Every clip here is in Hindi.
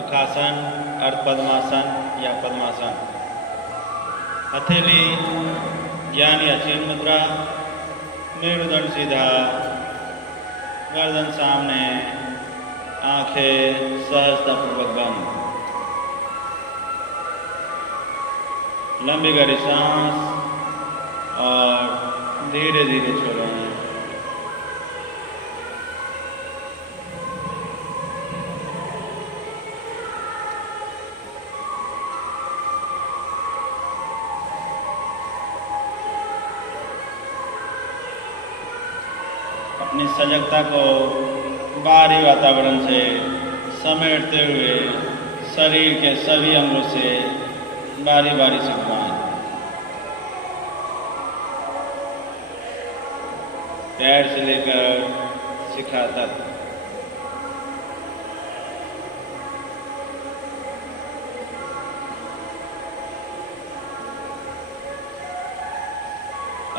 सुखासन, अर्ध पद्मासन या पद्मासन। हथेली ज्ञान या चीन मुद्रा, मेरुदंड सीधा, गर्दन सामने, आंखें सहजतापूर्वक बंद। लंबी गहरी सांस और धीरे धीरे छोड़ें। अपनी सजगता को बाहरी वातावरण से समेटते हुए शरीर के सभी अंगों से बारी बारी से घुमाएं। पैर से लेकर शिखा तक।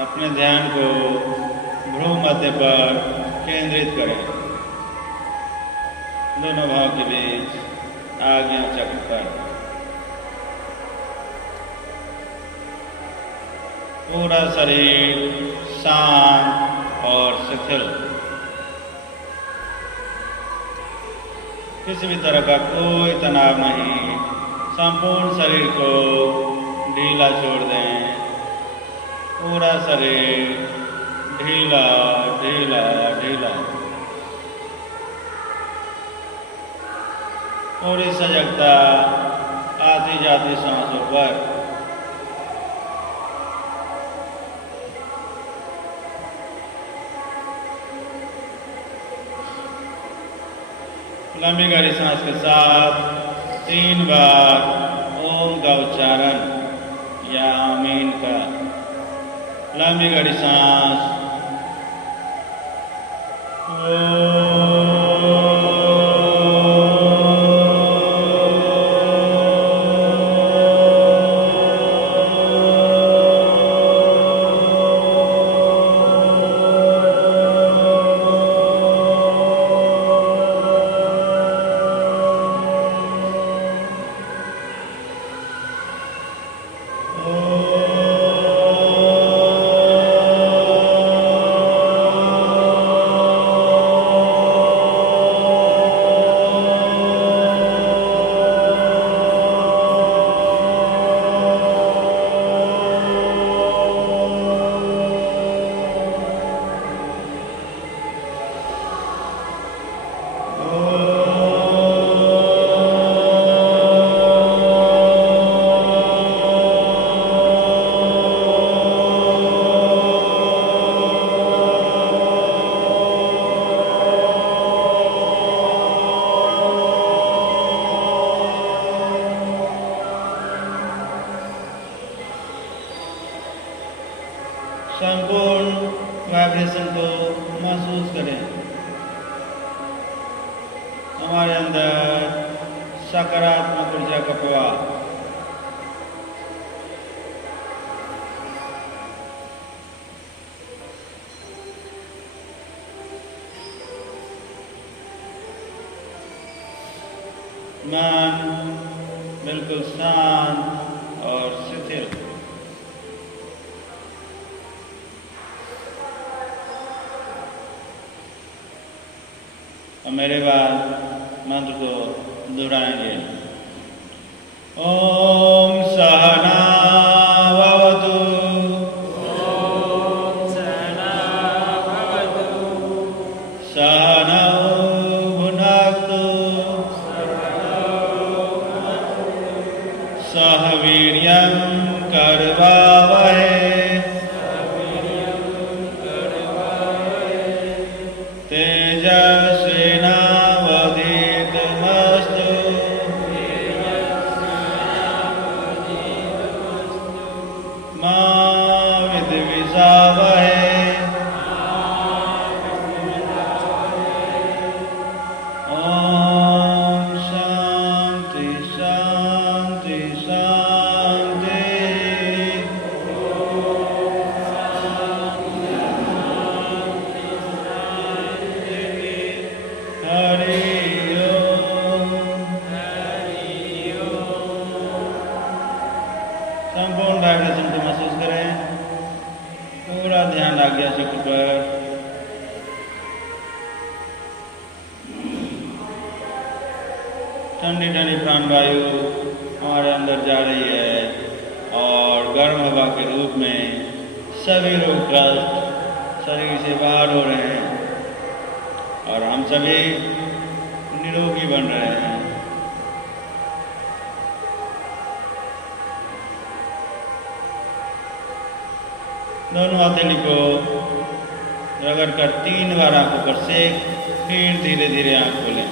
अपने ध्यान को भ्रू मध्य पर केंद्रित करें, दोनों भाव के बीच आज्ञा चक्र पर। पूरा शरीर शांत और शिथिल, किसी भी तरह का कोई तनाव नहीं। संपूर्ण शरीर को ढीला छोड़ दें। पूरा शरीर ढीला ढीला ढीला। पूरी सजगता आती जाती सांसों पर। लंबी गहरी सांस के साथ 3 बार ओम का उच्चारण या आमीन का। लंबी गहरी सांस। संपूर्ण वाइब्रेशन को महसूस करें। हमारे अंदर सकारात्मक ऊर्जा का प्रवाह। मन बिल्कुल शांत और शिथिल। और मेरे बाद मंत्र को दोहराएंगे। ओम सहना भवतु। ओम सहना भवतु। सहनौ भुनक्तु। सह वीर्यं करवावहै। शांति महसूस करें। पूरा ध्यान आज्ञा चक्र पर। ठंडी ठंडी प्राणवायु हमारे अंदर जा रही है और गर्म हवा के रूप में सभी रोगग्रस्त शरीर से बाहर हो रहे हैं और हम सभी निरोगी बन रहे हैं। दोनों हथेली को रगड़ कर 3 बार आंखों पर सेक, फिर धीरे धीरे आंख खोलें।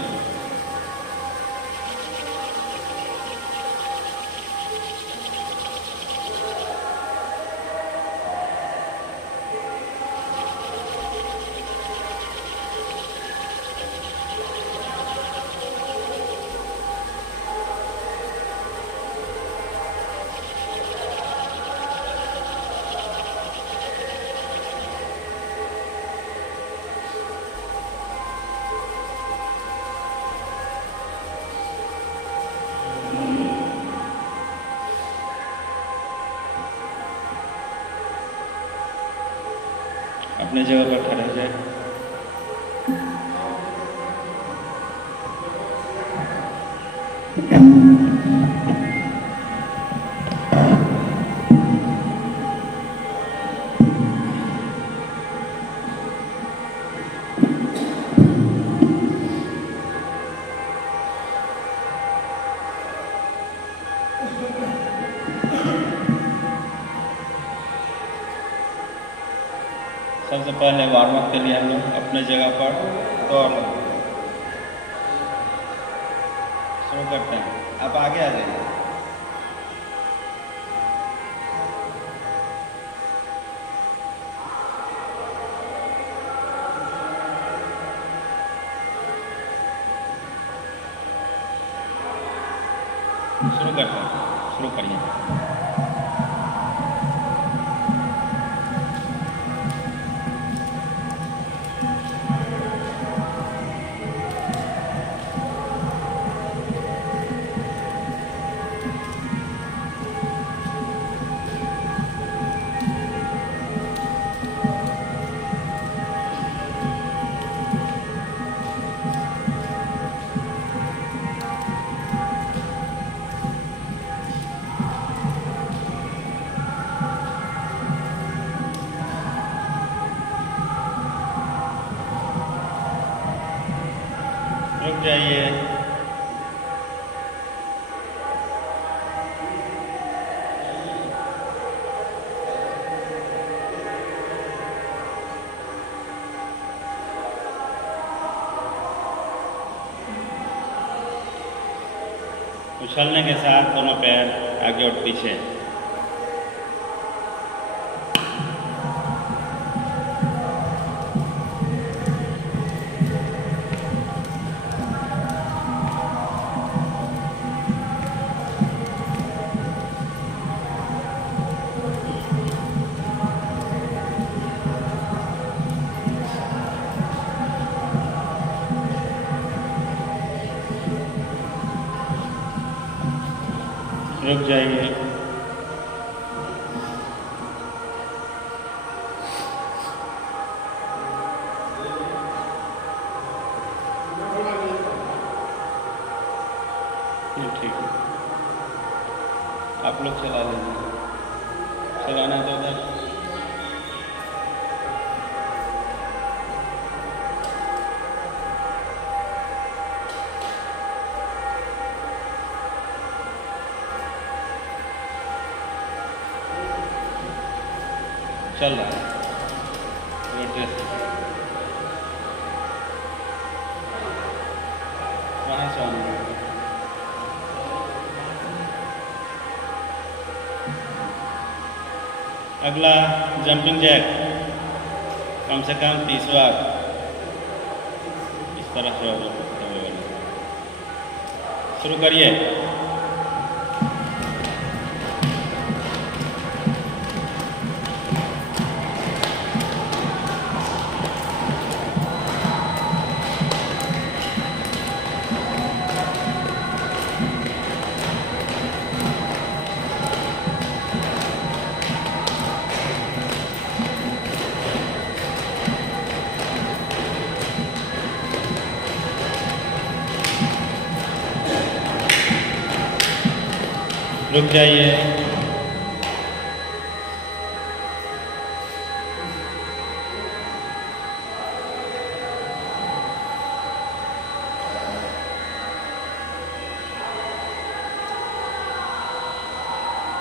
अपने जगह पर खड़े हो जाए। सबसे पहले वार्म अप के लिए हम लोग अपने जगह पर दौड़ शुरू करते हैं। आप आगे आ जाइए। शुरू करते हैं, शुरू करिए। रुक जाइए। उछलने के साथ दोनों पैर आगे और पीछे। रुक जाइए। ठीक है, आप लोग चला लीजिए। चलाना है तो उधर चल रहा है। वहाँ से आना। अगला जंपिंग जैक, कम से कम 30 बार इस तरह से शुरू करिए। रुक जाइए।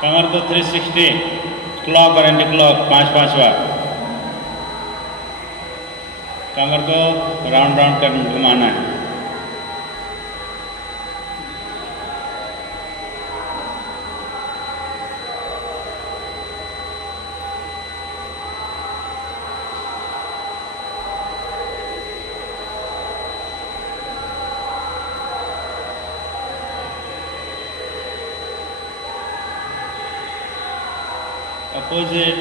कमर तो 360, क्लॉक और एंटी क्लॉक 5-5 बार। कमर को राउंड राउंड कर घुमाना है। अपोजिट,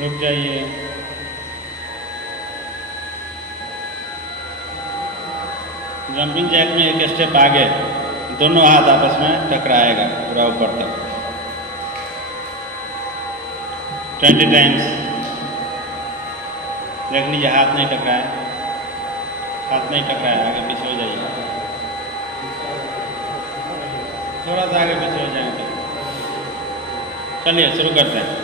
रुक जाइए। जंपिंग जैक में एक स्टेप आगे, दोनों हाथ आपस में टकराएगा पूरा ऊपर तक 20 टाइम्स। देख लीजिए हाथ नहीं टकराए, हाथ नहीं टकराए, आगे पीछे हो जाइए, थोड़ा सा आगे पीछे हो जाएंगे। चलिए शुरू करते हैं।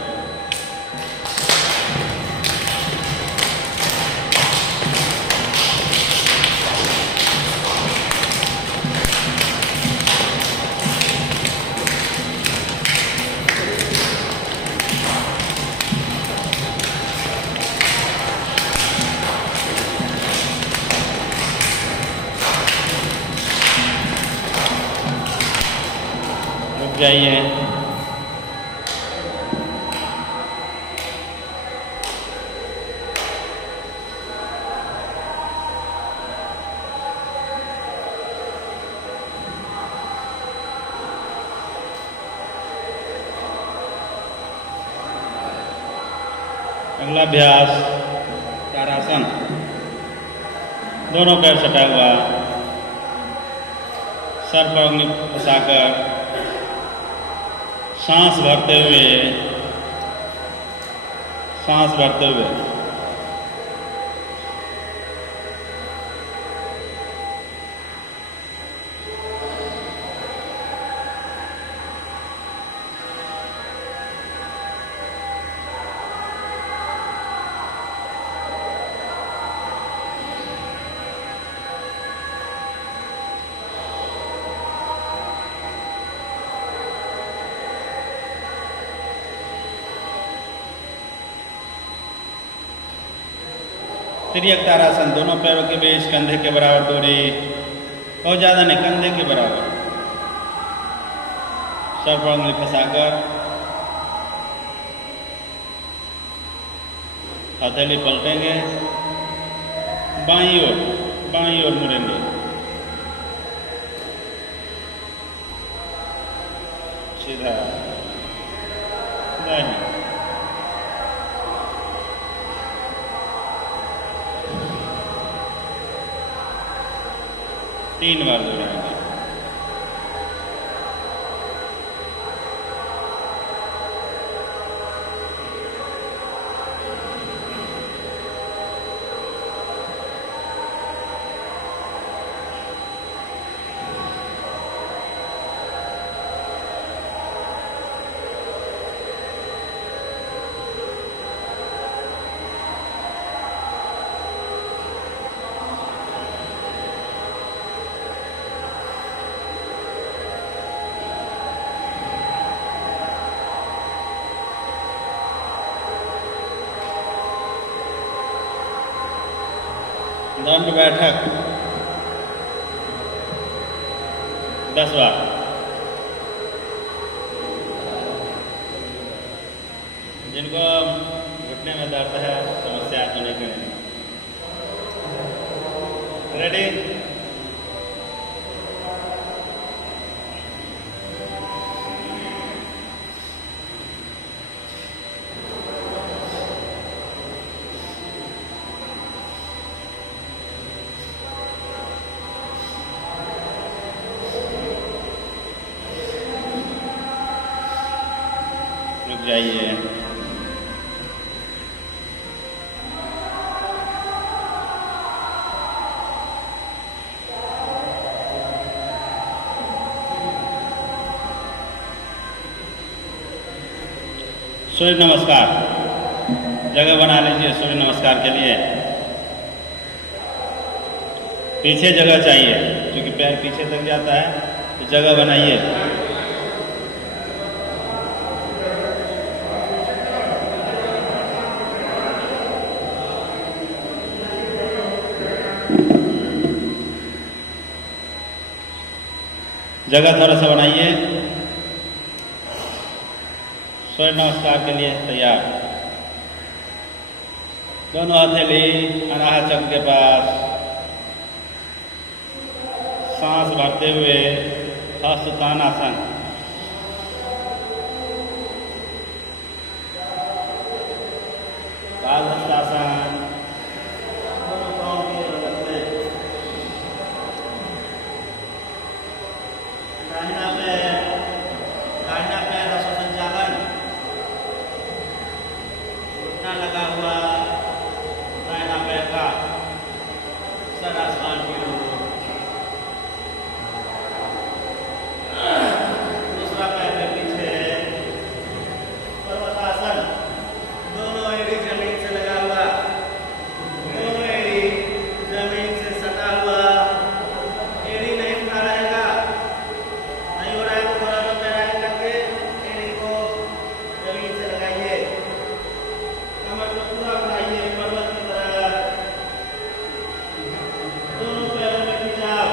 रुक जाइए। अगला अभ्यास तारासन। दोनों पैर सटा हुआ, सर पर उंगली फंसाकर सांस भरते हुए तिर्यक तारासन। दोनों पैरों के बीच कंधे के बराबर दूरी, बहुत ज़्यादा नहीं, कंधे के बराबर। सर पर उंगली फंसाकर हथेली पलटेंगे, बाईं ओर मुड़ेंगे। सीधा दाहिनी, तीन बार दोहराएंगे। दंड बैठक 10 बार। जिनको घुटने में दर्द है, समस्या तो नहीं करेंगे। रेडी? जाइए। सूर्य नमस्कार, जगह बना लीजिए सूर्य नमस्कार के लिए। पीछे जगह चाहिए क्योंकि पैर पीछे तक जाता है, तो जगह बनाइए। जगह थोड़ा सा बनाइए। सूर्य नमस्कार के लिए तैयार। दोनों हथेली अनाहत चक्र के पास, सांस भरते हुए हस्ततानासन। पादहस्तासन। दोनों पाँव की मदद से दाहिना पैर रसो संचालन, घुटना लगा हुआ दाहिना पैर का, सर आसमान की ओर। दूसरा पैर में पीछे पर्वतासन, दोनों एड़ी जमीन से लगा हुआ, दोनों एड़ी जमीन से सटा हुआ। एड़ी नहीं उठा रहेगा, नहीं हो रहा है तो थोड़ा सा पैर आगे करके एड़ी को जमीन से लगाइए। कमर को पूरा उठाइए पर्वत की तरह। दोनों पैरों में खिंचाव।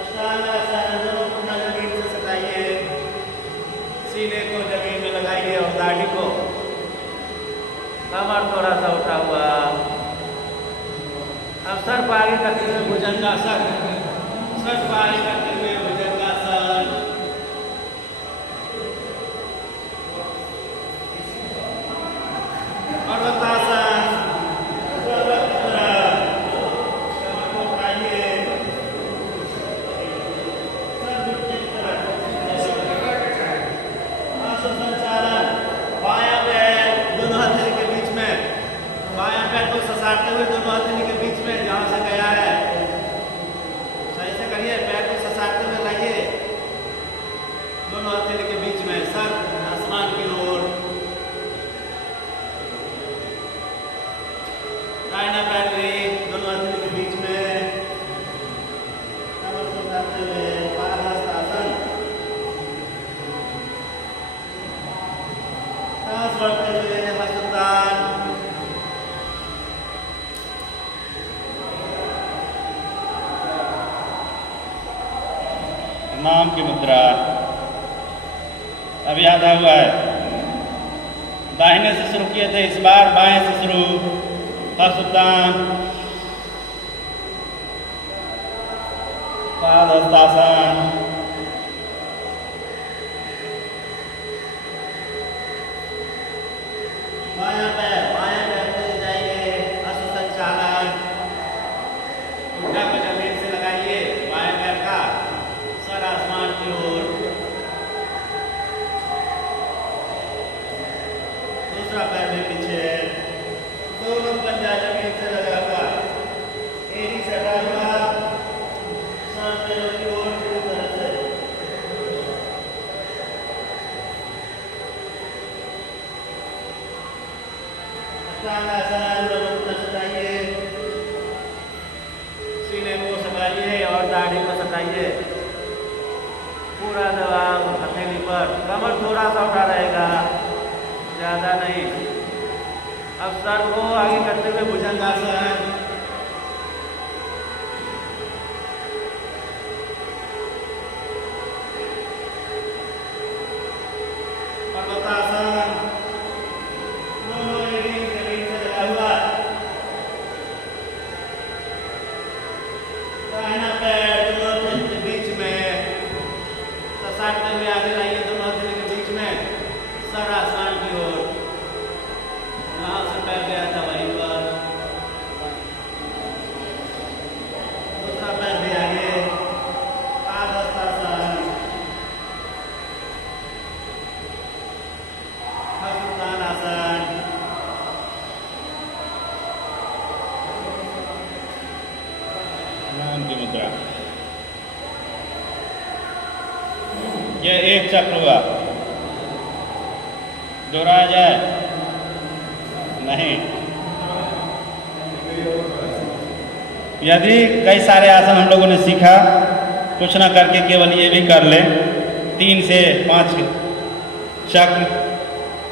अष्टांगासन, दोनों घुटना जमीन से सटाइए। सीने को जमीन में लगाइए और दाढ़ी को। कमर थोड़ा सा उठा हुआ। अब सर को आगे करते हुए भुजंगासन, सर को आगे करते हुए भुजंगासन। पर्वतासन, पर्वत की तरह कमर को उठाइए, सर घुटने की तरफ। आसन संचालन, बायां पैर दोनों हथेली के बीच में, बायां पैर को ससारते हुए दोनों हथेली के बीच में जहां से गया है सही से करिए। पैर को ससारते हुए लाइए दोनों हथेली के बीच में, सर आसमान की ओर। दाहिना पैर भी दोनों हथेली के बीच में, कमर को उठाते हुए पादहस्तासन। सांस भरते हुए हस्तदान। नाम की मुद्रा अभी आधा हुआ है। दाहिने से शुरू किए थे, इस बार बाएं से शुरू। हस्तदान, पादहस्तासन। बायां पैर पे ले जाइए, हस्त संचालन। घुटना को जमीन से लगाइए, बाएं पैर का, सर आसमान की ओर। दूसरा पैर भी पीछे, दोनों पंजा जमीन से लगा हुआ, एड़ी सटा हुआ, सर पैरों की ओर पूरी तरह से। अष्टांगासन, दोनों घुटना सटाइए, सीने को सटाइए और दाढ़ी को सटाइए। पूरा दबाव हथेली पर, कमर थोड़ा सा उठा रहेगा, ज्यादा नहीं। अब सर को आगे करते हुए भुजंगासन। पर्वतासन, दोनों एड़ी जमीन से लगा हुआ। दाहिना पैर दोनों हथेली के बीच में, ससारते हुए आगे लाइए दोनों हथेली के बीच में, सर आसमान की ओर। यहाँ से पैर गया था वहीं पर। दूसरा पैर भी आगे, पादहस्तासन। ये एक चक्र हुआ, दोहराया जाए नहीं। यदि कई सारे आसन हम लोगों ने सीखा, कुछ ना करके केवल ये भी कर लें 3 से 5 चक्र,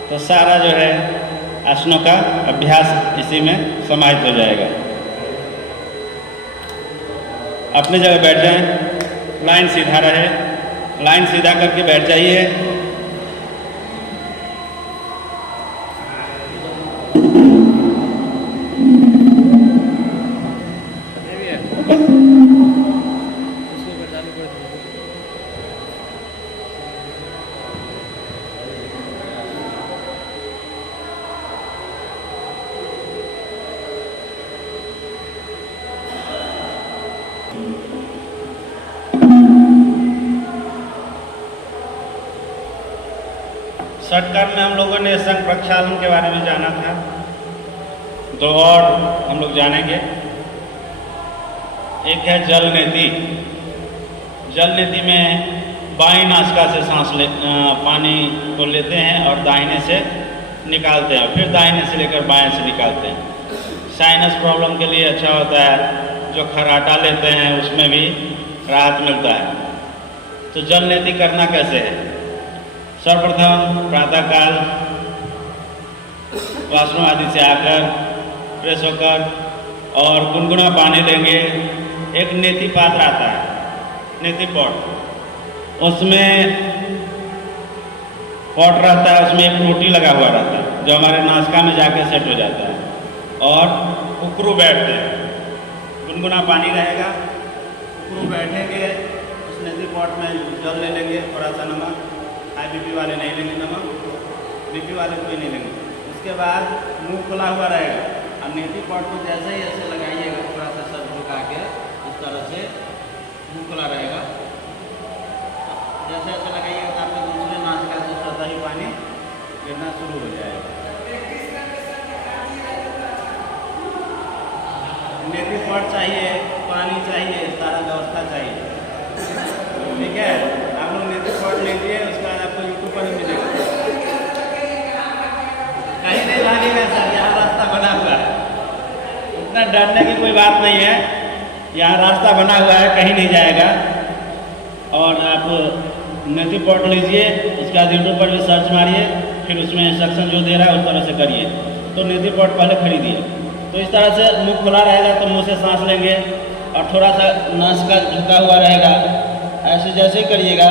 तो सारा जो है आसनों का अभ्यास इसी में समाहित हो जाएगा। अपनी जगह बैठ जाएं, लाइन सीधा रहे, लाइन सीधा करके बैठ जाइए। षटकर्म में हम लोगों ने संघ प्रक्षालन के बारे में जाना था, 2 और हम लोग जानेंगे। एक है जल नीति। जल नीति में बाईं नासिका से पानी को लेते हैं और दाहिने से निकालते हैं, फिर दाहिने से लेकर बाएं से निकालते हैं। साइनस प्रॉब्लम के लिए अच्छा होता है, जो खर्राटा लेते हैं उसमें भी राहत मिलता है। तो जल नीति करना कैसे है? सर्वप्रथम प्रातःकाल वॉशरूम आदि से आकर फ्रेश होकर और गुनगुना पानी लेंगे। एक नेति पात्र आता है, नेति पॉट, उसमें पॉट रहता है, उसमें एक रोटी लगा हुआ रहता है जो हमारे नासिका में जाके सेट हो जाता है। और उकरू बैठते हैं, गुनगुना पानी रहेगा, उकरू बैठेंगे, उस नेति पॉट में जल ले लेंगे, थोड़ा सा नमक, हाई बीपी वाले नहीं लेंगे नमक, बीपी वाले कोई नहीं लेंगे। उसके बाद मुंह खुला हुआ रहेगा और नेति पॉट को जैसे ही ऐसे लगाइएगा, थोड़ा सा सर झुका के इस तरह से मुंह खुला रहेगा। जैसे ऐसे लगाइएगा तो आपके दूसरे नासिका से स्वतः ही पानी गिरना शुरू हो जाएगा। नेति पॉट चाहिए, पानी चाहिए, सारा व्यवस्था चाहिए, ठीक है। आप लोग नेति पॉट लीजिए, उसके बाद आपको यूट्यूब पर ही मिलेगा। कहीं नहीं भागेगा सर, यहाँ रास्ता बना हुआ है, इतना डरने की कोई बात नहीं है। यहाँ रास्ता बना हुआ है, कहीं नहीं जाएगा। और आप नेति पॉट लीजिए, उसके बाद यूट्यूब पर भी सर्च मारिए, फिर उसमें इंस्ट्रक्शन जो दे रहा है उस तरह से करिए। तो नेति पॉट पहले खरीदिए, तो इस तरह से मुंह खुला रहेगा तो मुंह से सांस लेंगे और थोड़ा सा नासिका झुका हुआ रहेगा। ऐसे जैसे ही करिएगा,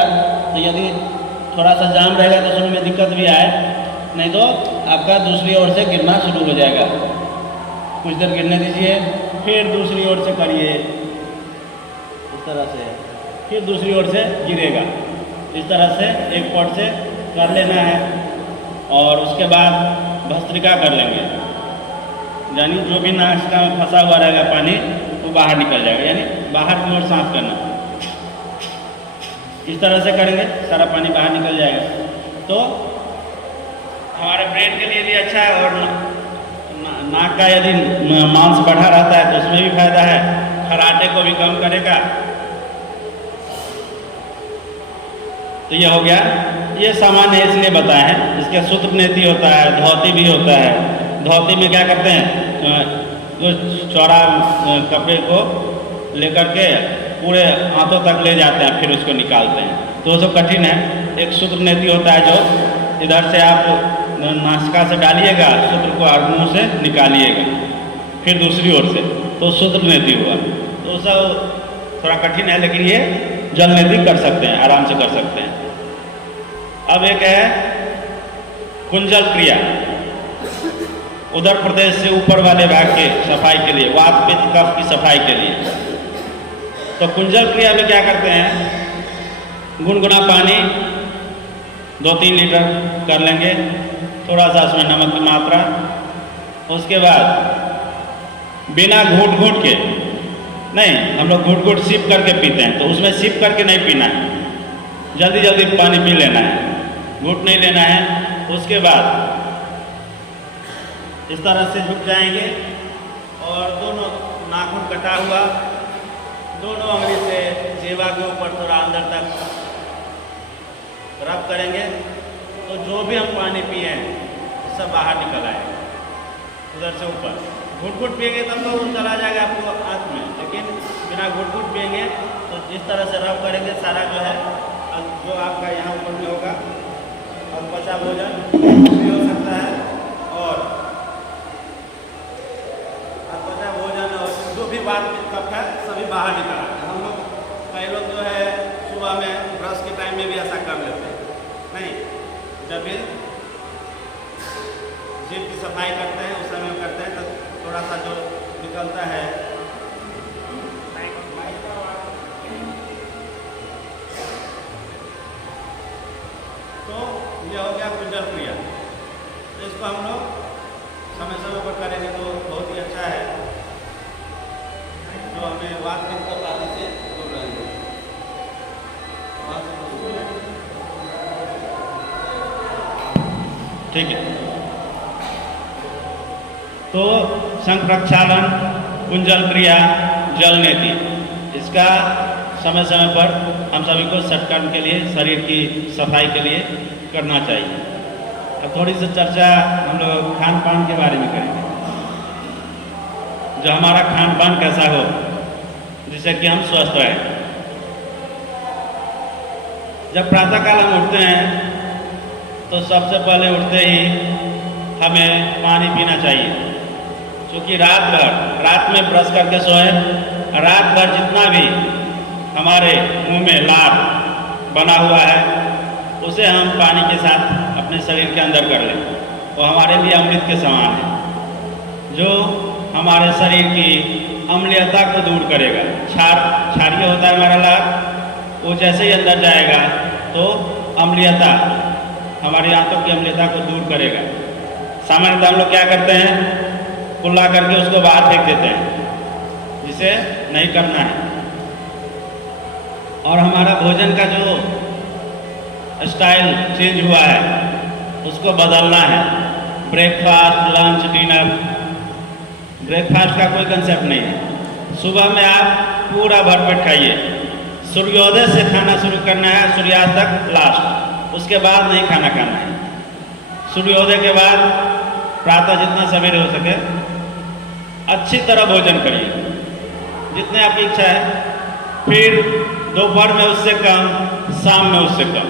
तो यदि थोड़ा सा जाम रहेगा तो सुनने में दिक्कत भी आए, नहीं तो आपका दूसरी ओर से गिरना शुरू हो जाएगा। कुछ देर गिरने दीजिए, फिर दूसरी ओर से करिए इस तरह से, फिर दूसरी ओर से गिरेगा। इस तरह से एक पॉट से कर लेना है। और उसके बाद भस्त्रिका कर लेंगे, यानी जो भी नासिका में फंसा हुआ रहेगा पानी वो बाहर निकल जाएगा, यानी बाहर की ओर सांस करना। इस तरह से करेंगे, सारा पानी बाहर निकल जाएगा। तो हमारे ब्रेन के लिए भी अच्छा है, और नाक का यदि मांस बढ़ा रहता है तो उसमें भी फायदा है, खराटे को भी कम करेगा। तो ये हो गया, ये सामान्य इसलिए बताए हैं। इसके सूत्र नीति होता है, धौती भी होता है। धौती में क्या करते हैं, जो चौड़ा कपड़े को लेकर के पूरे हाथों तक ले जाते हैं, फिर उसको निकालते हैं। तो वो कठिन है। एक सूत्र नीति होता है, जो इधर से आप नासिका से डालिएगा सूत्र को और मुँह से निकालिएगा, फिर दूसरी ओर से, तो सूत्र नीति हुआ। तो सब थोड़ा कठिन है, लेकिन ये जल नीति कर सकते हैं, आराम से कर सकते हैं। अब एक है कुंजल क्रिया, उदर प्रदेश से ऊपर वाले भाग के सफाई के लिए, वात पित्त कफ की सफाई के लिए। तो कुंजल क्रिया में क्या करते हैं, गुनगुना पानी 2-3 लीटर कर लेंगे, थोड़ा सा उसमें नमक की मात्रा। उसके बाद बिना घूट घूट के नहीं, हम लोग घूट घूट सिप करके पीते हैं, तो उसमें सिप करके नहीं पीना है, जल्दी जल्दी पानी पी लेना है, घूट नहीं लेना है। उसके बाद इस तरह से झुक जाएंगे और दोनों नाखून कटा हुआ दोनों उंगली से जेवा के ऊपर थोड़ा अंदर तक रब करेंगे तो जो भी हम पानी पिए हैं सब बाहर निकल आएगा उधर से ऊपर। घुट घुट पिएंगे तब तो वो चला जाएगा आपको हाथ में, लेकिन बिना घुट घुट पिएंगे तो जिस तरह से रब करेंगे सारा जो है जो आपका यहाँ ऊपर में होगा और बचा भोजन भी हो सकता है और बचा भोजन और जो भी बात कप है सभी बाहर निकल आएगा। हम लोग कई लोग जो है सुबह में ब्रश के टाइम में भी ऐसा कर लेते हैं, नहीं, जब भी जीभ की सफाई करते हैं उस समय करते हैं तो थोड़ा सा जो निकलता है तो ये हो गया कुंजल क्रिया। तो इसको हम लोग समय समय पर करेंगे तो बहुत ही अच्छा है, जो हमें वात पित्त आदि से दूर रहेंगे। ठीक है, तो संघ प्रक्षालन, कुंजल क्रिया, जल नेति, इसका समय समय पर हम सभी को सत्कर्म के लिए, शरीर की सफाई के लिए करना चाहिए। अब थोड़ी सी चर्चा हम लोग खान पान के बारे में करेंगे, जो हमारा खान पान कैसा हो जिससे कि हम स्वस्थ रहें। जब प्रातःकाल हम उठते हैं तो सबसे पहले उठते ही हमें पानी पीना चाहिए, क्योंकि रात में ब्रश करके सोए, रात भर जितना भी हमारे मुंह में लार बना हुआ है उसे हम पानी के साथ अपने शरीर के अंदर कर लें, वो हमारे लिए अमृत के समान है, जो हमारे शरीर की अम्लीयता को दूर करेगा। क्षारीय होता है हमारा लार, वो जैसे ही अंदर जाएगा तो अम्लीयता, हमारी आंतों की अम्लीयता को दूर करेगा। सामान्यतः हम लोग क्या करते हैं, कुल्ला करके उसको बाहर फेंक देते हैं, जिसे नहीं करना है। और हमारा भोजन का जो स्टाइल चेंज हुआ है उसको बदलना है। ब्रेकफास्ट, लंच, डिनर, ब्रेकफास्ट का कोई कंसेप्ट नहीं है। सुबह में आप पूरा भरपेट खाइए, सूर्योदय से खाना शुरू करना है, सूर्यास्त तक लास्ट, उसके बाद नहीं खाना खाना है। सूर्योदय के बाद प्रातः जितना सवेरे हो सके अच्छी तरह भोजन करिए, जितने आपकी इच्छा है। फिर दोपहर में उससे कम, शाम में उससे कम,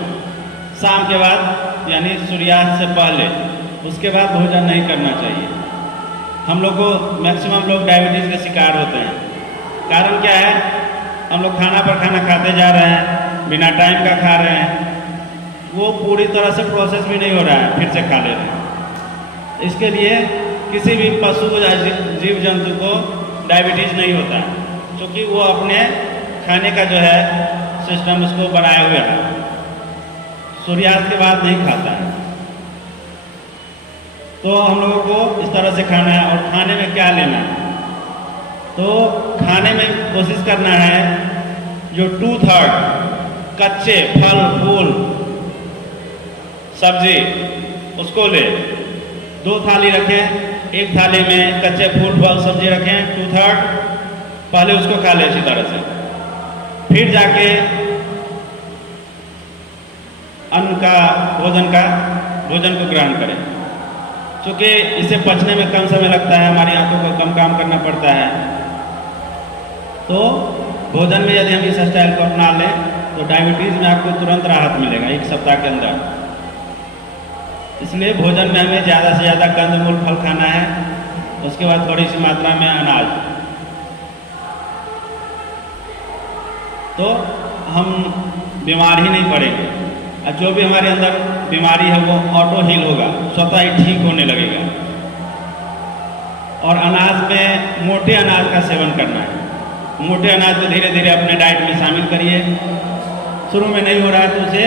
शाम के बाद यानी सूर्यास्त से पहले, उसके बाद भोजन नहीं करना चाहिए। हम लोग को मैक्सिमम लोग डायबिटीज़ के शिकार होते हैं। कारण क्या है, हम लोग खाना पर खाना खाते जा रहे हैं, बिना टाइम का खा रहे हैं, वो पूरी तरह से प्रोसेस भी नहीं हो रहा है, फिर से खा ले रहे हैं। इसके लिए किसी भी पशु या जीव जंतु को डायबिटीज़ नहीं होता है, क्योंकि वो अपने खाने का जो है सिस्टम उसको बनाए हुए है, सूर्यास्त के बाद नहीं खाता है। तो हम लोगों को इस तरह से खाना है। और खाने में क्या लेना है, तो खाने में कोशिश करना है जो 2/3 कच्चे फल फूल सब्जी उसको ले। 2 थाली रखें, एक थाली में कच्चे फूल फल सब्जी रखें, 2/3 पहले उसको खा ले अच्छी तरह से, फिर जाके अन्न का भोजन को ग्रहण करें, क्योंकि इसे पचने में कम समय लगता है, हमारी आंखों को कम काम करना पड़ता है। तो भोजन में यदि हम इस स्टाइल को अपना लें तो डायबिटीज़ में आपको तुरंत राहत मिलेगा 1 सप्ताह के अंदर। इसलिए भोजन में हमें ज़्यादा से ज़्यादा कंदमूल फल खाना है, उसके बाद थोड़ी सी मात्रा में अनाज। तो हम बीमार ही नहीं पड़ेंगे, और जो भी हमारे अंदर बीमारी है वो ऑटो हील होगा, स्वतः ही ठीक होने लगेगा। और अनाज में मोटे अनाज का सेवन करना है। मोटे अनाज को धीरे धीरे अपने डाइट में शामिल करिए। शुरू में नहीं हो रहा है तो उसे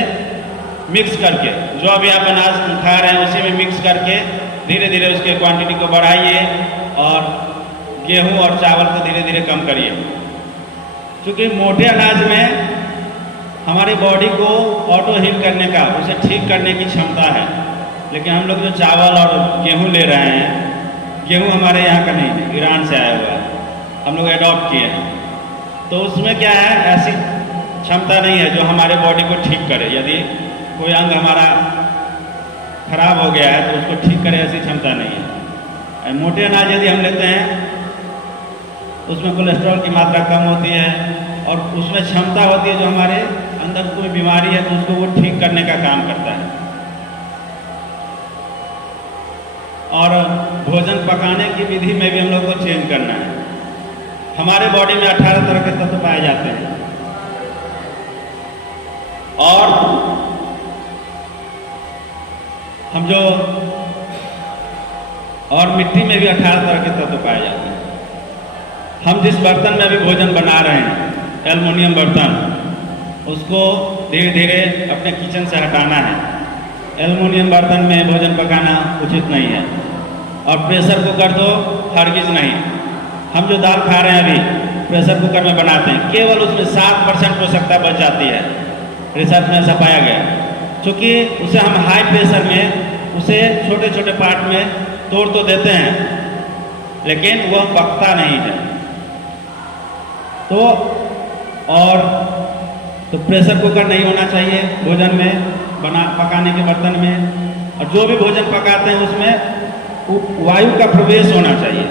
मिक्स करके, जो अभी आप अनाज खा रहे हैं उसी में मिक्स करके धीरे धीरे उसके क्वांटिटी को बढ़ाइए, और गेहूं और चावल को धीरे धीरे कम करिए। क्योंकि मोटे अनाज में हमारी बॉडी को ऑटो हील करने का, उसे ठीक करने की क्षमता है। लेकिन हम लोग जो चावल और गेहूं ले रहे हैं, गेहूं हमारे यहाँ का नहीं है, ईरान से आया हुआ है, हम लोग एडॉप्ट किए हैं। तो उसमें क्या है, ऐसी क्षमता नहीं है जो हमारे बॉडी को ठीक करे। यदि कोई अंग हमारा खराब हो गया है तो उसको ठीक करे ऐसी क्षमता नहीं है। मोटे अनाज यदि हम लेते हैं उसमें कोलेस्ट्रॉल की मात्रा कम होती है और उसमें क्षमता होती है जो हमारे अंदर कोई बीमारी है तो उसको वो ठीक करने का काम करता है। और भोजन पकाने की विधि में भी हम लोग को चेंज करना है। हमारे बॉडी में 18 तरह के तत्व पाए जाते हैं और हम जो और मिट्टी में भी 18 तरह के तत्व पाए जाते हैं। हम जिस बर्तन में भी भोजन बना रहे हैं, एल्युमिनियम बर्तन, उसको धीरे धीरे अपने किचन से हटाना है। एल्युमिनियम बर्तन में भोजन पकाना उचित नहीं है। और प्रेशर कुकर तो हरगिज नहीं। हम जो दाल खा रहे हैं अभी प्रेशर कुकर में बनाते हैं, केवल उसमें 7% पोषकता बच जाती है। रिसर्च में ऐसा पाया गया। क्योंकि उसे हम हाई प्रेशर में उसे छोटे छोटे पार्ट में तोड़ तो देते हैं लेकिन वह पकता नहीं है। तो प्रेशर कुकर नहीं होना चाहिए भोजन में पकाने के बर्तन में। और जो भी भोजन पकाते हैं उसमें वायु का प्रवेश होना चाहिए,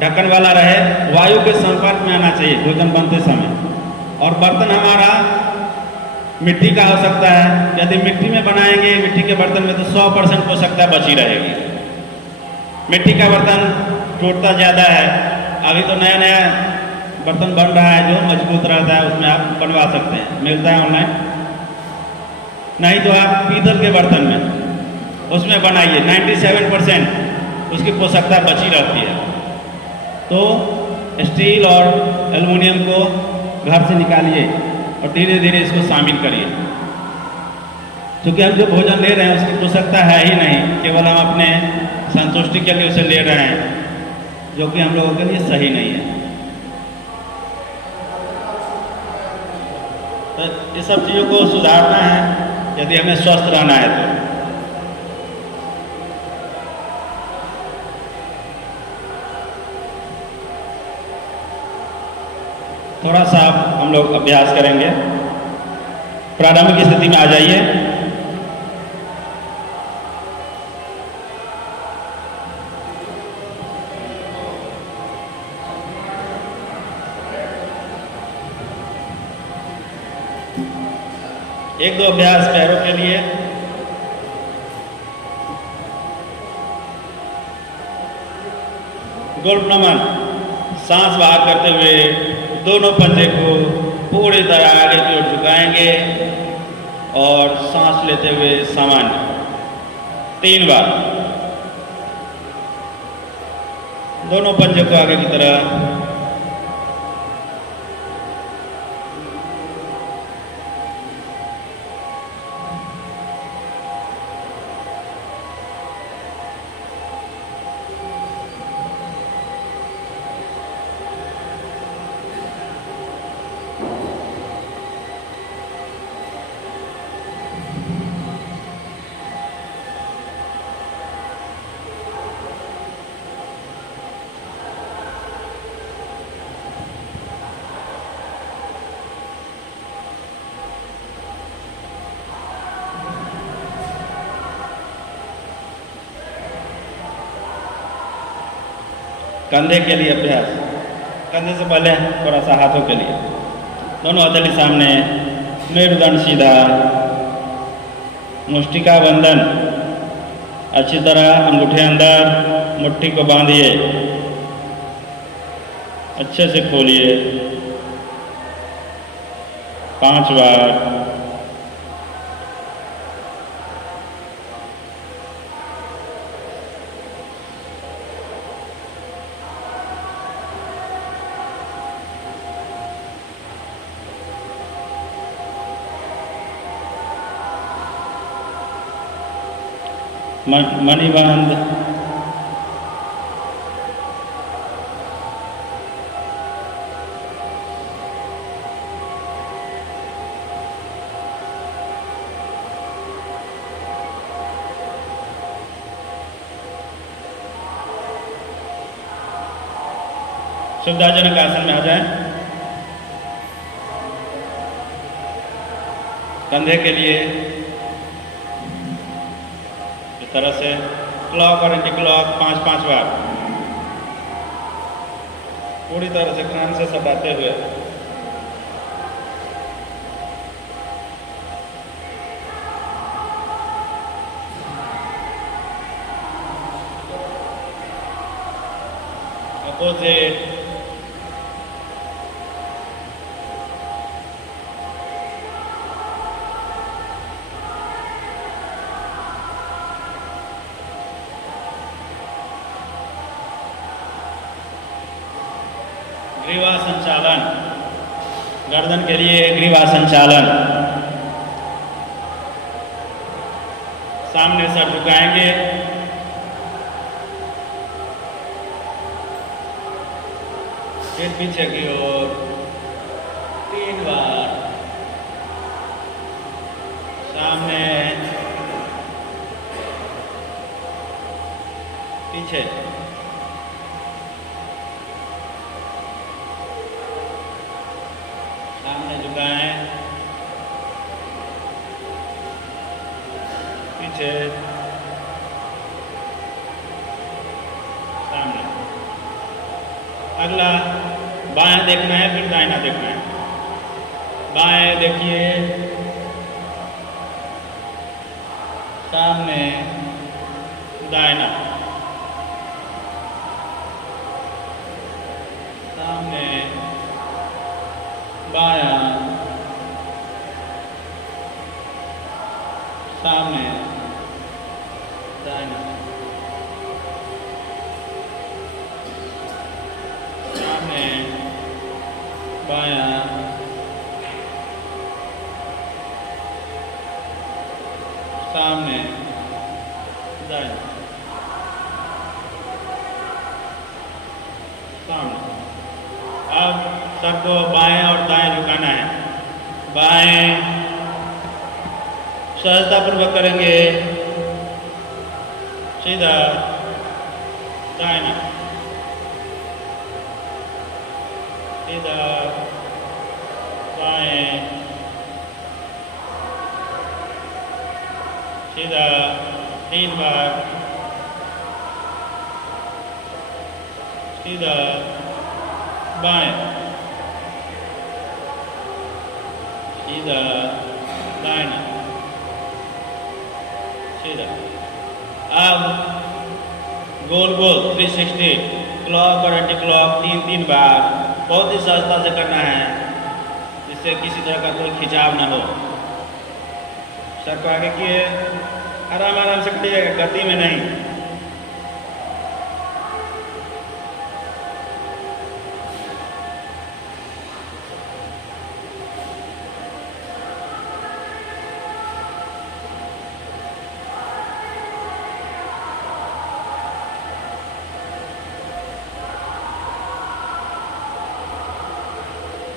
ढक्कन वाला रहे, वायु के संपर्क में आना चाहिए भोजन बनते समय। और बर्तन हमारा मिट्टी का हो सकता है। यदि मिट्टी में बनाएंगे मिट्टी के बर्तन में तो 100% पोषकता बची रहेगी। मिट्टी का बर्तन टूटता ज़्यादा है। अभी तो नया नया बर्तन बन रहा है जो मजबूत रहता है, उसमें आप बनवा सकते हैं, मिलता है ऑनलाइन। नहीं तो आप पीतल के बर्तन में उसमें बनाइए, 97% उसकी पोषकता बची रहती है। तो स्टील और एल्युमिनियम को घर से निकालिए और धीरे धीरे इसको शामिल करिए। क्योंकि हम जो भोजन ले रहे हैं उसकी पोषकता है ही नहीं, केवल हम अपने संतुष्टि के लिए उसे ले रहे हैं, जो कि हम लोगों के लिए सही नहीं है। तो ये सब चीज़ों को सुधारना है यदि हमें स्वस्थ रहना है तो। थोड़ा सा हम लोग अभ्यास करेंगे। प्रारंभिक स्थिति में आ जाइए। एक दो अभ्यास पैरों के लिए। गोल्फ नमन, सांस बाहर करते हुए दोनों पंजे को पूरी तरह आगे की ओर झुकाएंगे और सांस लेते हुए सामान्य 3 बार। दोनों पंजे को आगे की तरह। कंधे के लिए अभ्यास। कंधे से पहले थोड़ा सा हाथों के लिए, दोनों हथेली सामने, मेरुदंड सीधा, मुष्टिका बंधन। अच्छी तरह अंगूठे अंदर, मुट्ठी को बांधिए, अच्छे से खोलिए 5 बार। मणिबंध, सुविधाजनक आसन में आ जाएं। कंधे के लिए इस तरह से क्लॉक और एंटी क्लॉक 5-5 बार पूरी तरह से कान से सटाते हुए। अपोजिट ग्रीवा संचालन, गर्दन के लिए ग्रीवा संचालन। सामने सर झुकाएंगे, फिर पीछे की ओर 3 बार, सामने पीछे, सामने झुकाएं, पीछे, सामने। अगला बाएं देखना है, फिर दाहिना देखना है। बाएं देखिए, सामने, दाहिना, सामने, बायां, सामने, दाहिना, सामने, बायां, सामने, दाहिना, सामने। अब सबको बाएं और दाएं झुकाना है। बाएं सहजतापूर्वक करेंगे, सीधा, दाहिना, सीधा, बाएं, सीधा, 3 बार, सीधा, बाएं, सीधा, दाहिना, सीधा। अब गोल गोल 360 क्लॉक और एंटी क्लॉक 3-3 बार बहुत ही सहजता से करना है, जिससे किसी तरह का कोई खिंचाव ना हो। सर को आगे किए, आराम आराम से करिएगा, गति में नहीं।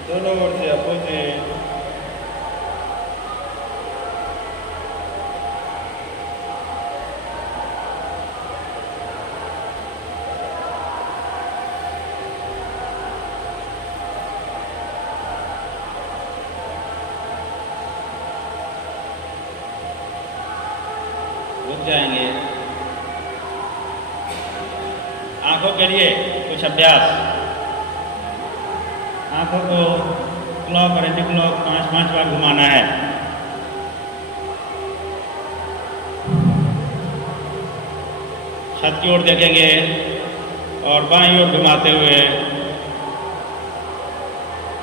दोनों ओर से अपोजिट, रुक जाएंगे। आंखों के लिए कुछ अभ्यास। आंखों को क्लॉक और एंटी क्लॉक 5-5 बार घुमाना है। छत की ओर देखेंगे और बाईं ओर घुमाते हुए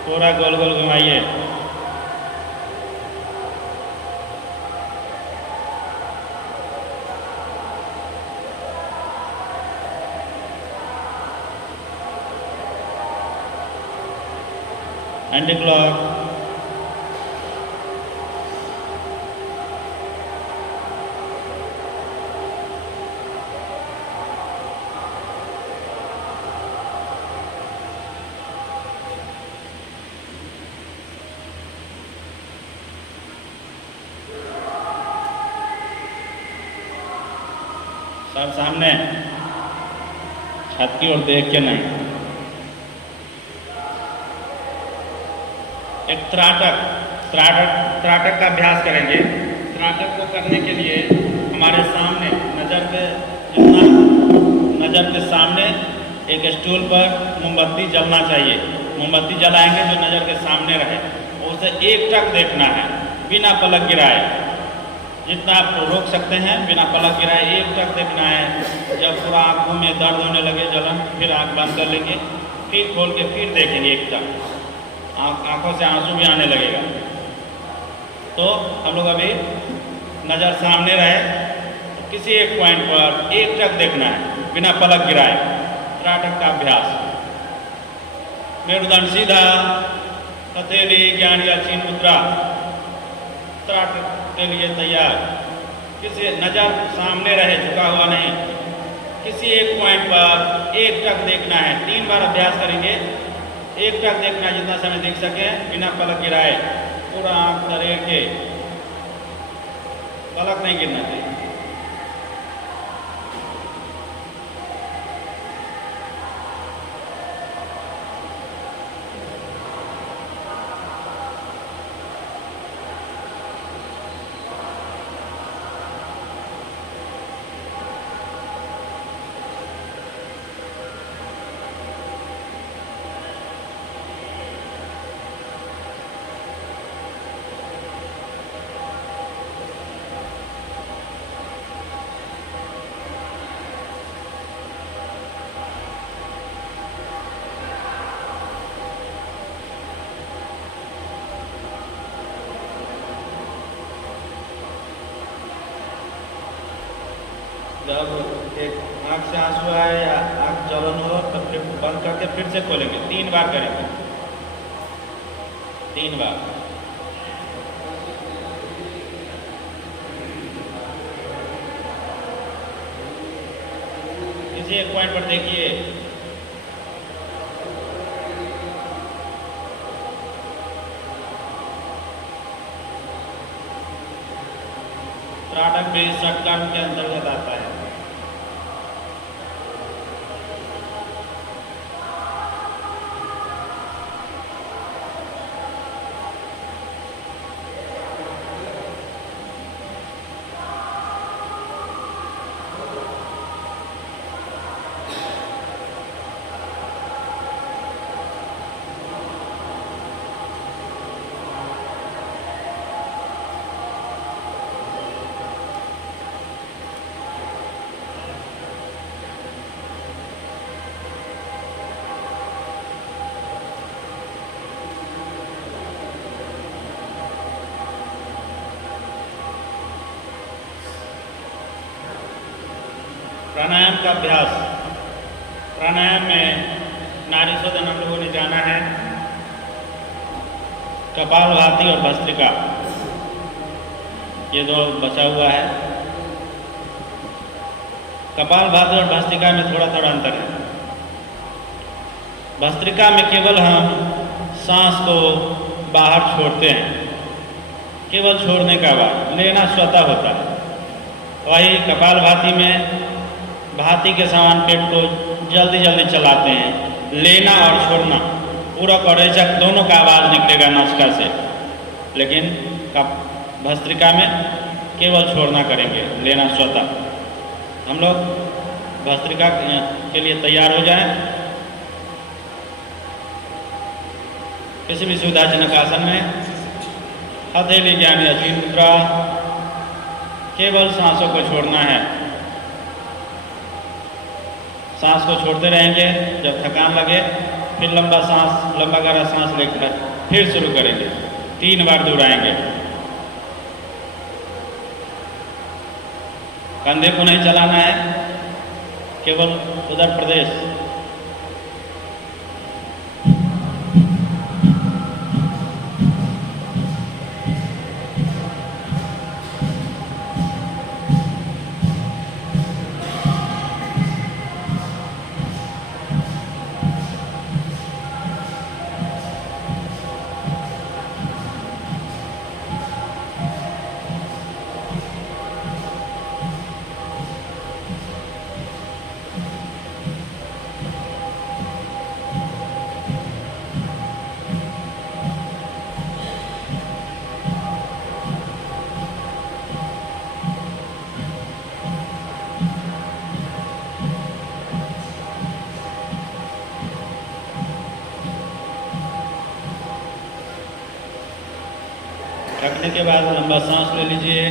पूरा गोल गोल घुमाइए। एंटी क्लॉक, सर सामने, छत की ओर देख के नहीं। एक त्राटक का अभ्यास करेंगे। त्राटक को करने के लिए हमारे सामने नज़र के सामने एक स्टूल पर मोमबत्ती जलना चाहिए। मोमबत्ती जलाएंगे जो नज़र के सामने रहे, उसे एक टक देखना है बिना पलक गिराए। जितना आप रोक सकते हैं बिना पलक गिराए एक टक देखना है। जब पूरा आँखों में दर्द होने लगे, जलन, फिर आँख बंद कर लेंगे, फिर खोल के फिर देखेंगे एक टक। आँखों से आंसू भी आने लगेगा। तो हम लोग अभी नज़र सामने रहे, किसी एक पॉइंट पर एक टक देखना है बिना पलक गिराए। त्राटक का अभ्यास। मेरुदंड सीधा, हथेली ज्ञान या चिन्ह मुद्रा। त्राटक के लिए तैयार। किसी नज़र सामने रहे, झुका हुआ नहीं। किसी एक पॉइंट पर एक टक देखना है। 3 बार अभ्यास करेंगे। एक टक देखना है, जितना समय देख सके बिना पलक गिराए। पूरा आँख तरेड़ के, पलक नहीं गिरना चाहिए। जब एक आँख से आंसू आए या आँख जलन हो तब फिर बंद करके फिर से खोलेंगे। 3 बार करेंगे। 3 बार। किसी एक पॉइंट पर देखिए। त्राटक भी षटकर्म के अंतर्गत आता है। प्राणायाम का अभ्यास। प्राणायाम में नाड़ी शोधन हम लोगों ने जाना है। कपालभाति और भस्त्रिका, ये 2 बचा हुआ है। कपालभाति और भस्त्रिका में थोड़ा थोड़ा अंतर है। भस्त्रिका में केवल हम सांस को बाहर छोड़ते हैं, केवल छोड़ने का बाद लेना स्वतः होता है। वही कपालभाति में भाती के समान पेट को जल्दी जल्दी चलाते हैं। लेना और छोड़ना, पूरक और रेचक दोनों का आवाज़ निकलेगा नासिका से। लेकिन भस्त्रिका में केवल छोड़ना करेंगे, लेना स्वतः। हम लोग भस्त्रिका के लिए तैयार हो जाएं। किसी भी सुविधाजनक आसन में हथेली ज्ञान या चिन्ह मुद्रा। केवल सांसों को छोड़ना है। सांस को छोड़ते रहेंगे। जब थकान लगे फिर लंबा गहरा सांस लेकर फिर शुरू करेंगे। 3 बार दोहराएंगे। कंधे को नहीं चलाना है, केवल उदर प्रदेश। रखने के बाद लंबा सांस ले लीजिए।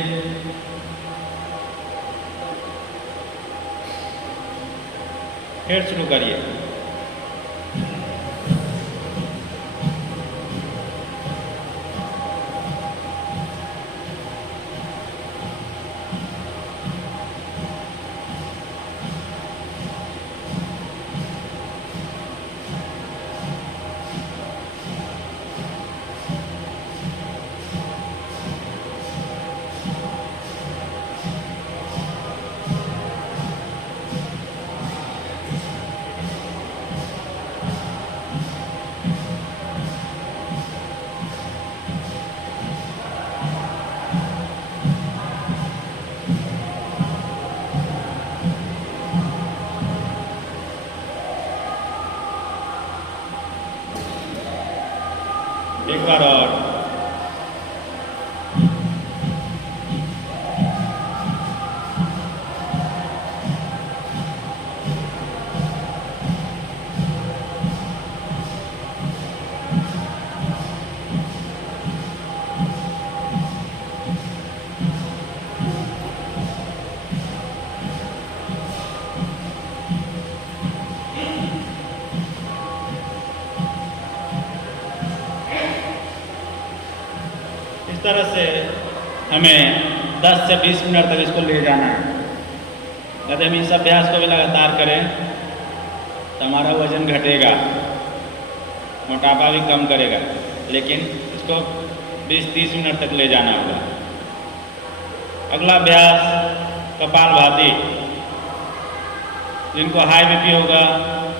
फिर शुरू करिए। एक बार और। इस तरह से हमें 10 से 20 मिनट तक इसको ले जाना है। यदि हम इस अभ्यास को भी लगातार करें तो हमारा वजन घटेगा, मोटापा भी कम करेगा, लेकिन इसको 20-30 मिनट तक ले जाना होगा। अगला अभ्यास कपालभाति। जिनको हाई बीपी होगा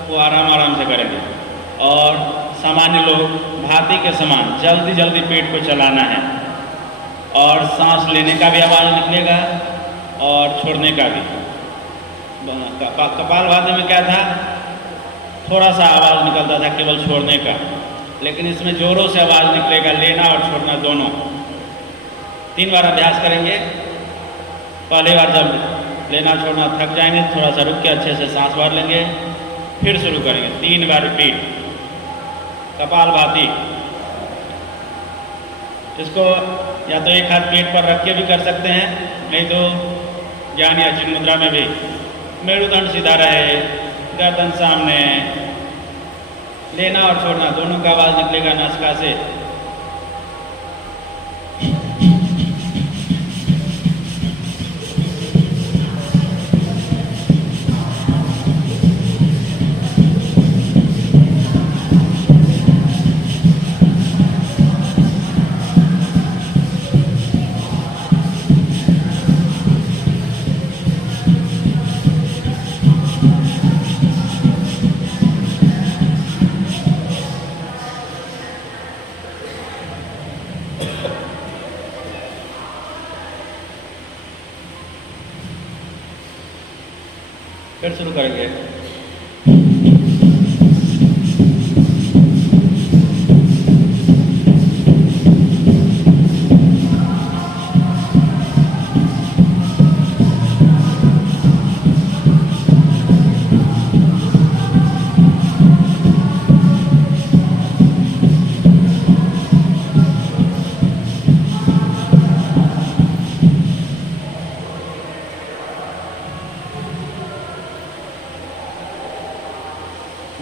वो आराम आराम से करेंगे, और सामान्य लोग भाती के समान जल्दी जल्दी पेट को चलाना है, और सांस लेने का भी आवाज़ निकलेगा और छोड़ने का भी। कपालभाति में क्या था, थोड़ा सा आवाज़ निकलता था केवल छोड़ने का, लेकिन इसमें जोरों से आवाज़ निकलेगा, लेना और छोड़ना दोनों। 3 बार अभ्यास करेंगे। पहली बार जब लेना छोड़ना थक जाएंगे, थोड़ा सा रुक के अच्छे से सांस भर लेंगे, फिर शुरू करेंगे। 3 बार रिपीट कपालभाति। इसको या तो एक हाथ पेट पर रख के भी कर सकते हैं, नहीं तो ज्ञान या चिन्ह मुद्रा में भी। मेरुदंड सीधा रहे, गर्दन सामने, लेना और छोड़ना दोनों का आवाज़ निकलेगा नासिका से। फिर शुरू करेंगे।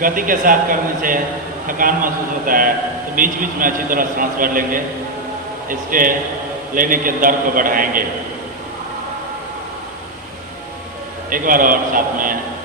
गति के साथ करने से थकान महसूस होता है, तो बीच बीच में अच्छी तरह सांस भर लेंगे। इसके लेने के दर को बढ़ाएंगे। एक बार और साथ में।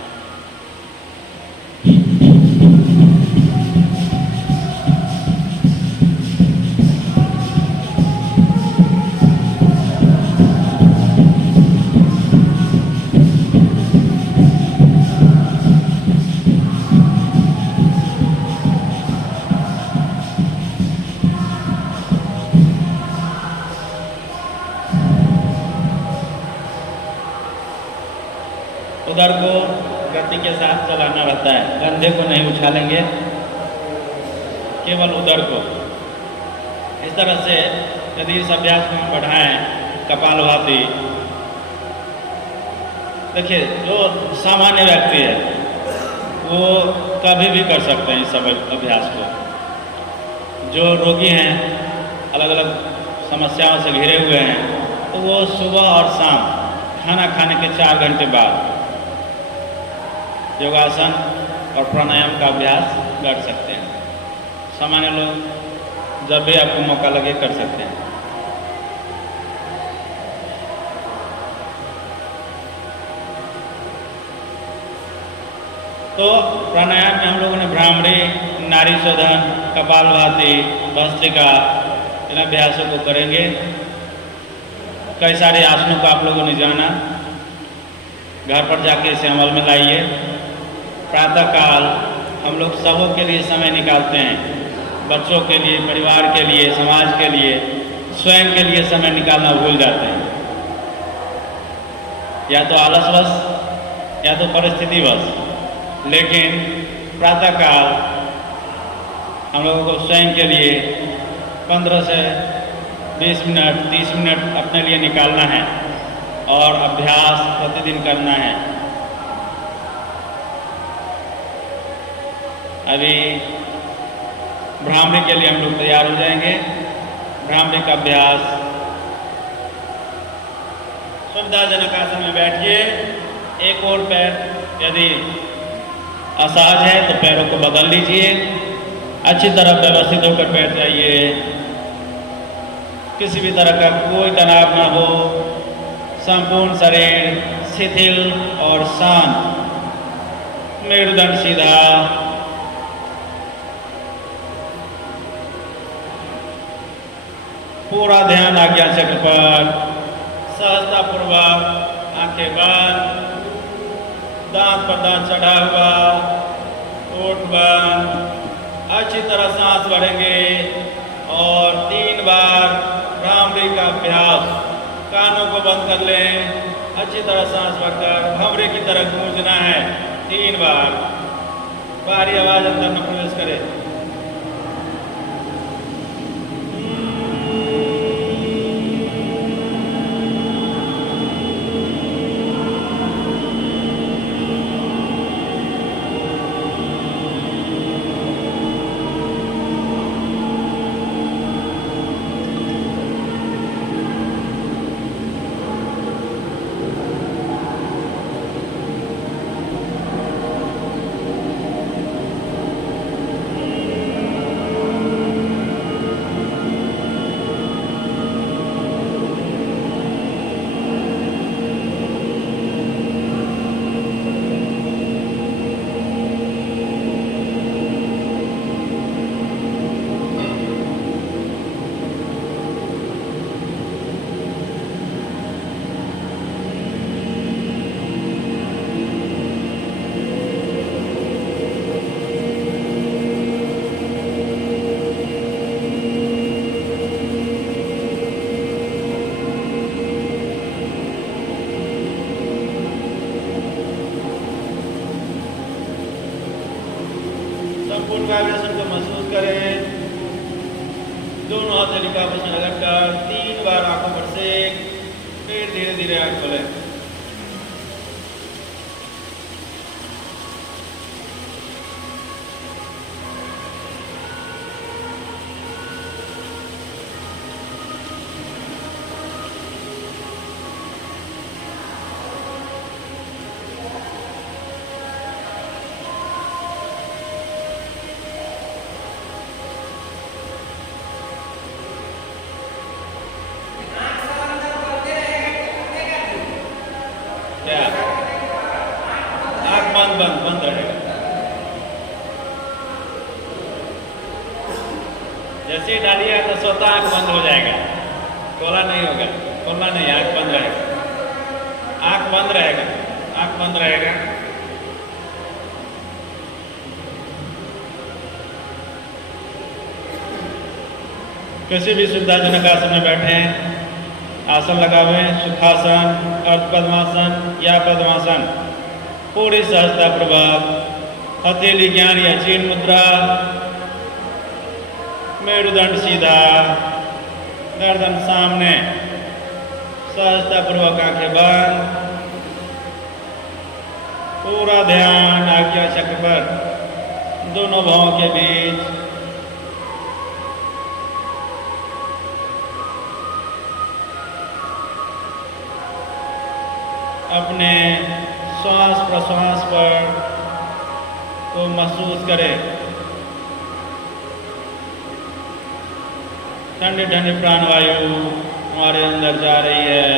उधर को गति के साथ चलाना रहता है, कंधे को नहीं उछालेंगे, केवल उधर को। इस तरह से यदि इस अभ्यास को हम बढ़ाएं, कपालभाति। देखिए, जो सामान्य व्यक्ति है वो कभी भी कर सकते हैं इस अभ्यास को। जो रोगी हैं, अलग अलग समस्याओं से घिरे हुए हैं, तो वो सुबह और शाम खाना खाने के 4 घंटे बाद योगासन और प्राणायाम का अभ्यास कर सकते हैं। सामान्य लोग जब भी आपको मौका लगे कर सकते हैं। तो प्राणायाम में हम लोगों ने भ्रामरी, नाड़ी शोधन, कपालभाति, भस्त्रिका इन अभ्यासों को करेंगे। कई सारे आसनों को आप लोगों ने जाना, घर पर जाके इसे अमल में लाइए। प्रातःकाल हम लोग सबों के लिए समय निकालते हैं, बच्चों के लिए, परिवार के लिए, समाज के लिए, स्वयं के लिए समय निकालना भूल जाते हैं, या तो आलसवश या तो परिस्थितिवश। लेकिन प्रातःकाल हम लोगों को स्वयं के लिए 15 से 20 मिनट, 30 मिनट अपने लिए निकालना है और अभ्यास प्रतिदिन करना है। अभी भ्रामरी के लिए हम लोग तैयार हो जाएंगे। भ्रामरी का अभ्यास, सुविधाजनक आसन में बैठिए। एक और पैर यदि असहज है तो पैरों को बदल लीजिए। अच्छी तरह व्यवस्थित होकर बैठ जाइए। किसी भी तरह का कोई तनाव न हो, संपूर्ण शरीर शिथिल और शांत, मेरुदंड सीधा। पूरा ध्यान आज्ञा चक्र पर। सहजतापूर्वक आंखें बंद, दांत पर दांत चढ़ा हुआ, ओठ बंद। अच्छी तरह सांस भरेंगे और 3 बार भ्रामरी का अभ्यास। कानों को बंद कर लें, अच्छी तरह सांस भरकर भंवरे की तरह गूंजना है 3 बार। बाहरी आवाज अंदर न प्रवेश करे। संपूर्ण वाइब्रेशन को महसूस करें। दोनों हथेली आपस में रगड़कर 3 बार आंखों पर से, फिर धीरे धीरे आंख खोलें। बंद रहेगा। जैसे ही डालिए तो स्वतः आंख बंद हो जाएगा, खोला नहीं होगा। खोलना नहीं, आंख बंद रहेगा। आंख बंद रहेगा, आंख बंद रहेगा। किसी भी सुविधाजनक आसन में बैठे, आसन लगा हुए, सुखासन, अर्ध पद्मासन या पद्मासन, पूरी सहजता प्रभाव, हथेली ज्ञान या चीन मुद्रा, मेरुदंड सीधा, गर्दन सामने, सहजता पूर्वक आंखें बंद। पूरा ध्यान आज्ञा चक्र पर, दोनों भवों के बीच। अपने श्वास प्रश्वास पर को महसूस करें। ठंडी ठंडी प्राणवायु हमारे अंदर जा रही है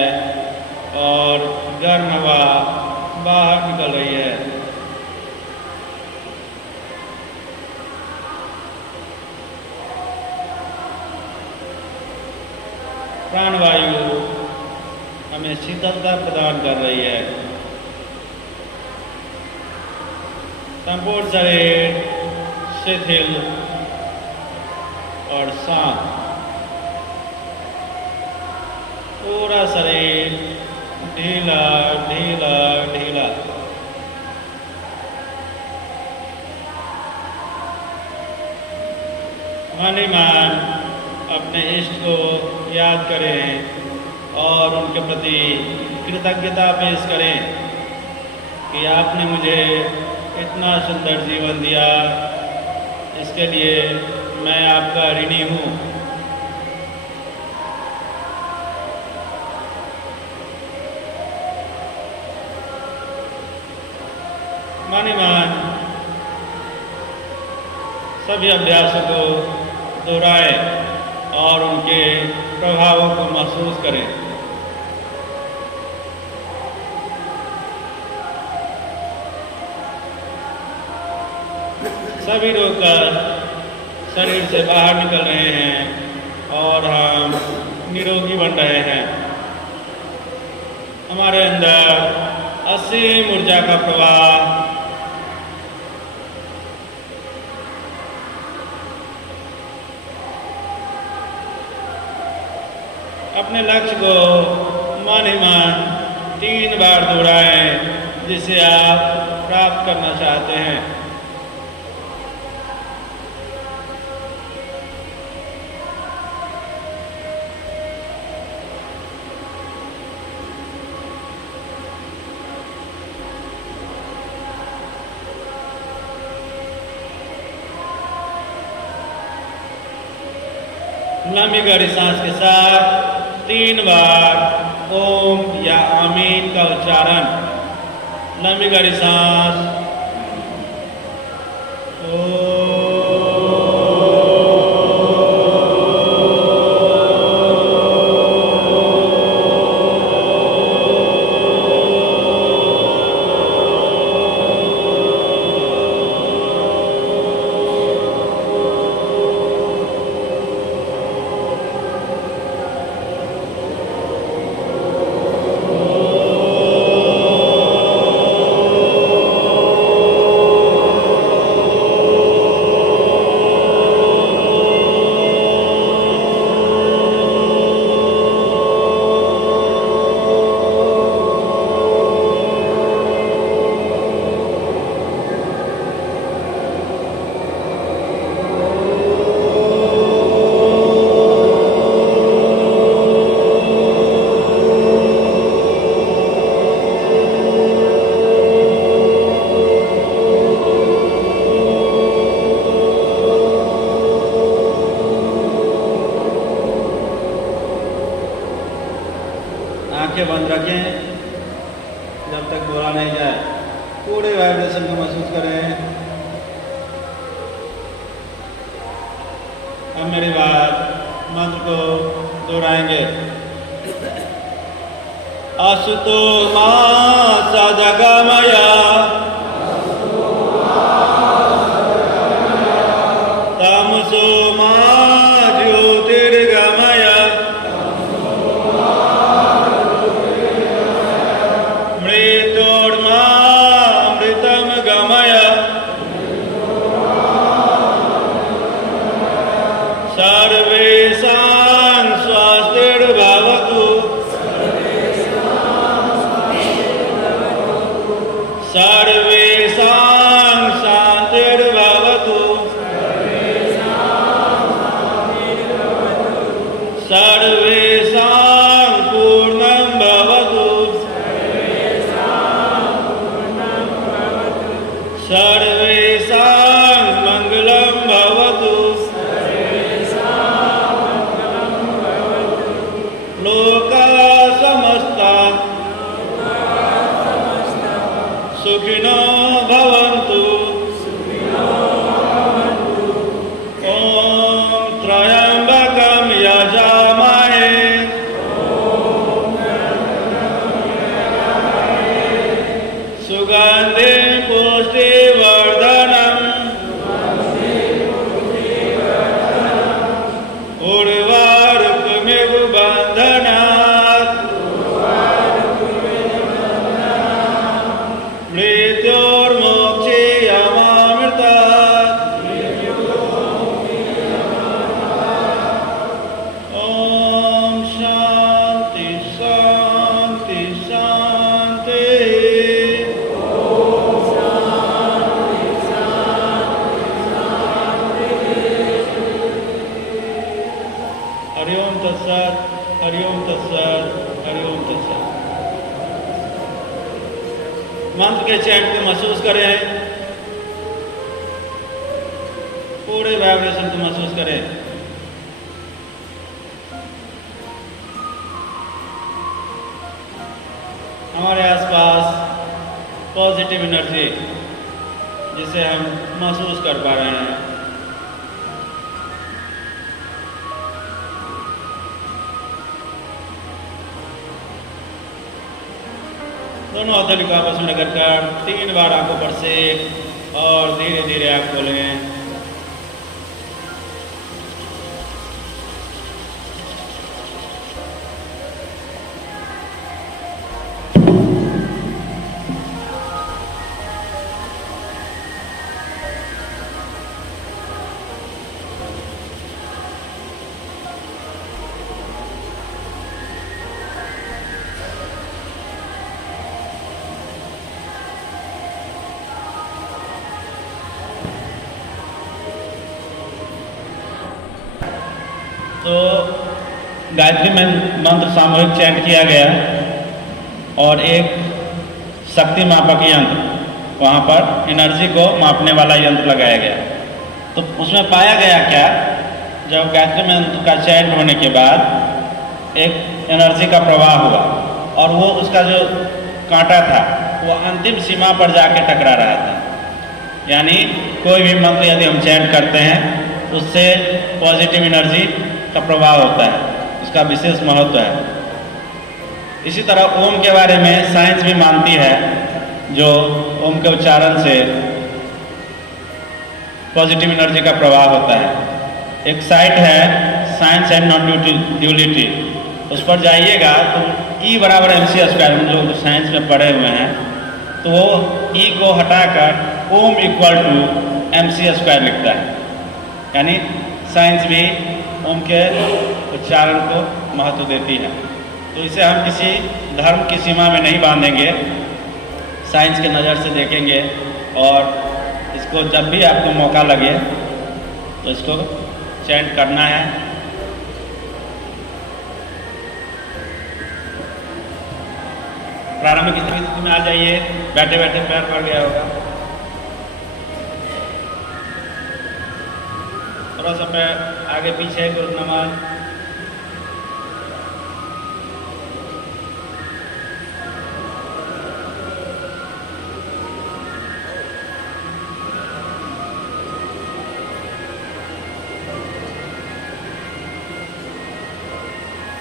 और गर्म हवा बाहर निकल रही है। प्राणवायु हमें शीतलता प्रदान कर रही है। संपूर्ण शरीर शिथिल और शांत, पूरा शरीर ढीला ढीला ढीला। मन ही मन अपने इष्ट को याद करें और उनके प्रति कृतज्ञता पेश करें कि आपने मुझे इतना सुंदर जीवन दिया, इसके लिए मैं आपका ऋणी हूँ। मन ही मन सभी अभ्यासों को दोहराएं और उनके प्रभावों को महसूस करें। सभी रोग शरीर से बाहर निकल रहे हैं और हम निरोगी बन रहे हैं। हमारे अंदर असीम ऊर्जा का प्रवाह अपने लक्ष्य को मन ही मन 3 बार दोहराएं जिसे आप प्राप्त करना चाहते हैं। लंबी गहरी सांस के साथ 3 बार ओम या आमीन का उच्चारण। लंबी गहरी सांस, आंखें बंद रखें जब तक बोला नहीं जाए। पूरे वाइब्रेशन को महसूस करें। अब मेरी बात मंत्र को दोहराएंगे। असुतो मा सदगमय तमसो मा ज्योतिर्गमय मृत्योर्मा अमृतम गमय सर्वेषां स्वस्तिर्भवतु सर्वेषां शान्तिर्भवतु सर्वेषां पूर्णं भवतु सर्वेषां मङ्गलं भवतु लोका समस्ता वर्धनात् मृत्योर्मोक्षे यमामृतात् ॐ शान्ति शान्ति शान्ति। हरि ओम तत्सत्, हरि ओम तत्सत्, हरि ओम तत्सत्। मंत्र के चैंट को महसूस करें, पूरे वाइब्रेशन को महसूस करें। हमारे आसपास पॉजिटिव एनर्जी जिसे हम महसूस कर पा रहे हैं, दोनों हथेली को आपस में रगड़कर 3 बार आंखों पर से और धीरे धीरे आंख खोलें। तो गायत्री मंत्र सामूहिक चैंट किया गया और एक शक्ति मापक यंत्र, वहाँ पर एनर्जी को मापने वाला यंत्र लगाया गया। तो उसमें पाया गया क्या, जब गायत्री मंत्र का चैंट होने के बाद एक एनर्जी का प्रवाह हुआ और वो उसका जो कांटा था वो अंतिम सीमा पर जाके टकरा रहा था। यानी कोई भी मंत्र यदि हम चैंट करते हैं उससे पॉजिटिव एनर्जी का प्रवाह होता है, उसका विशेष महत्व है। इसी तरह ओम के बारे में साइंस भी मानती है, जो ओम के उच्चारण से पॉजिटिव एनर्जी का प्रवाह होता है। एक साइट है साइंस एंड नॉन ड्यूलिटी, उस पर जाइएगा तो E बराबर MC स्क्वायर, हम जो साइंस में पढ़े हुए हैं, तो वो E को हटाकर ओम इक्वल टू MC स्क्वायर लिखता है। यानी साइंस भी ओम के उच्चारण को महत्व देती है। तो इसे हम किसी धर्म की सीमा में नहीं बांधेंगे, साइंस के नज़र से देखेंगे और इसको जब भी आपको मौका लगे तो इसको चैंट करना है। प्रारंभिक स्थिति में आ जाइए, बैठे बैठे पैर पड़ गया होगा, थोड़ा सा पैर आगे पीछे गुरु नमन।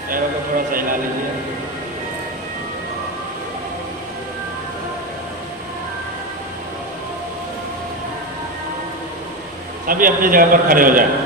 पैरों को थोड़ा सा हिला लीजिए। सभी अपनी जगह पर खड़े हो जाएं।